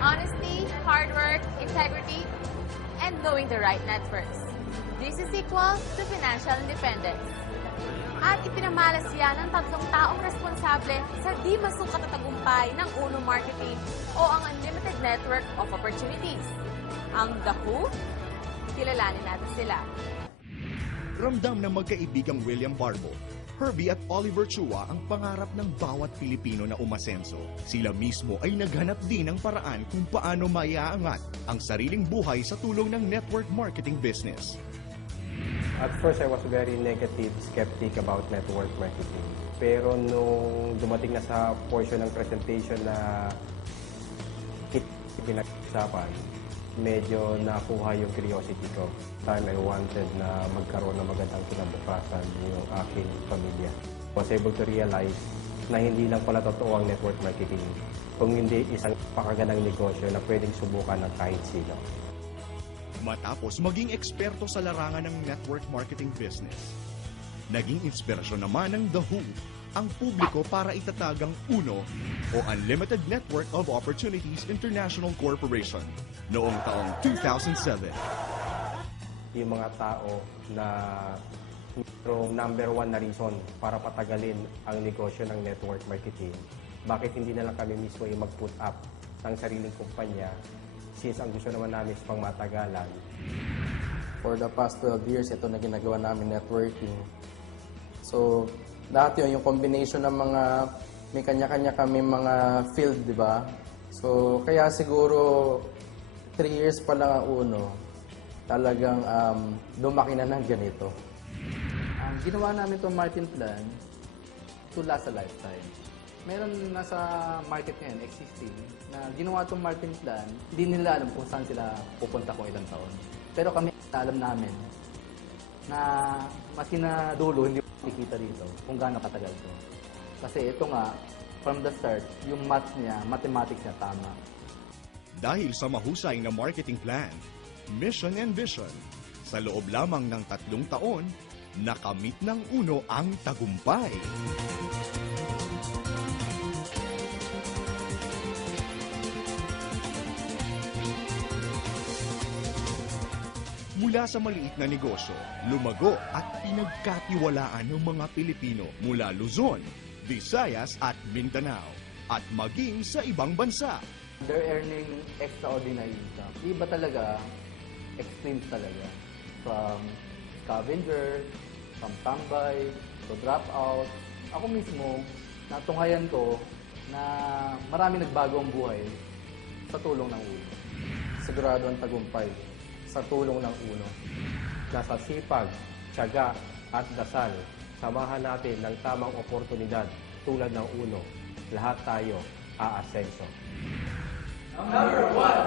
honesty, hard work, integrity, and knowing the right networks. This is equal to financial independence. At ipinamalas yan ng tatlong taong responsable sa di masukat na tagumpay ng Uno Marketing o ang Unlimited Network of Opportunities. Ang The Who, kilalanin natin sila. Ramdam ng magkaibigang William Barbo, Herbie at Oliver Chua ang pangarap ng bawat Pilipino na umasenso. Sila mismo ay naghanap din ng paraan kung paano maiaangat ang sariling buhay sa tulong ng network marketing business. At first, I was very negative, skeptic about network marketing. Pero nung dumating na sa portion ng presentation na pinag-usapan, medyo nakuha yung curiosity ko. Time I wanted na magkaroon ng magandang kinabukasan yung aking pamilya. I was able to realize na hindi lang pala totoo ang network marketing, kung hindi isang pakagandang negosyo na pwedeng subukan ng kahit sino. Matapos maging eksperto sa larangan ng network marketing business, naging inspirasyon naman ng The Who ang publiko para itatag ang UNO o Unlimited Network of Opportunities International Corporation noong taong 2007. Yung mga tao na number one na reason para patagalin ang negosyo ng network marketing, bakit hindi na lang kami mismo yung mag-put up ng sariling kumpanya, since ang gusto naman namin is pang matagalan. For the past 12 years, ito na ginagawa namin, networking. So, dati yung combination ng mga, may kanya-kanya kami mga field, di ba? So, kaya siguro 3 years pa lang ang Uno, talagang lumaki na ng ganito. Ang ginawa namin itong Martin Plan to last a lifetime. Meron nasa market ngayon, existing, na ginawa itong Martin Plan, hindi nila alam kung saan sila pupunta kung ilang taon. Pero kami, alam namin na maski na dulo, hindi makikita dito kung gaano katagal ito. Kasi ito nga, from the start, yung maths niya, mathematics niya tama. Dahil sa mahusay na marketing plan, mission and vision, sa loob lamang ng 3 taon, nakamit ng Uno ang tagumpay. Mula sa maliit na negosyo, lumago at pinagkatiwalaan ng mga Pilipino mula Luzon, Visayas at Mindanao at maging sa ibang bansa. They're earning extraordinary income. Iba talaga, extreme talaga. From scavenger, from tambay, to drop out. Ako mismo, natunghayan ko na marami nagbago ang buhay sa tulong ng Uno. Sigurado ang tagumpay sa tulong ng Uno. Nasa sipag, tiyaga at dasal, samahan natin ng tamang oportunidad tulad ng Uno. Lahat tayo aasenso. Number 1!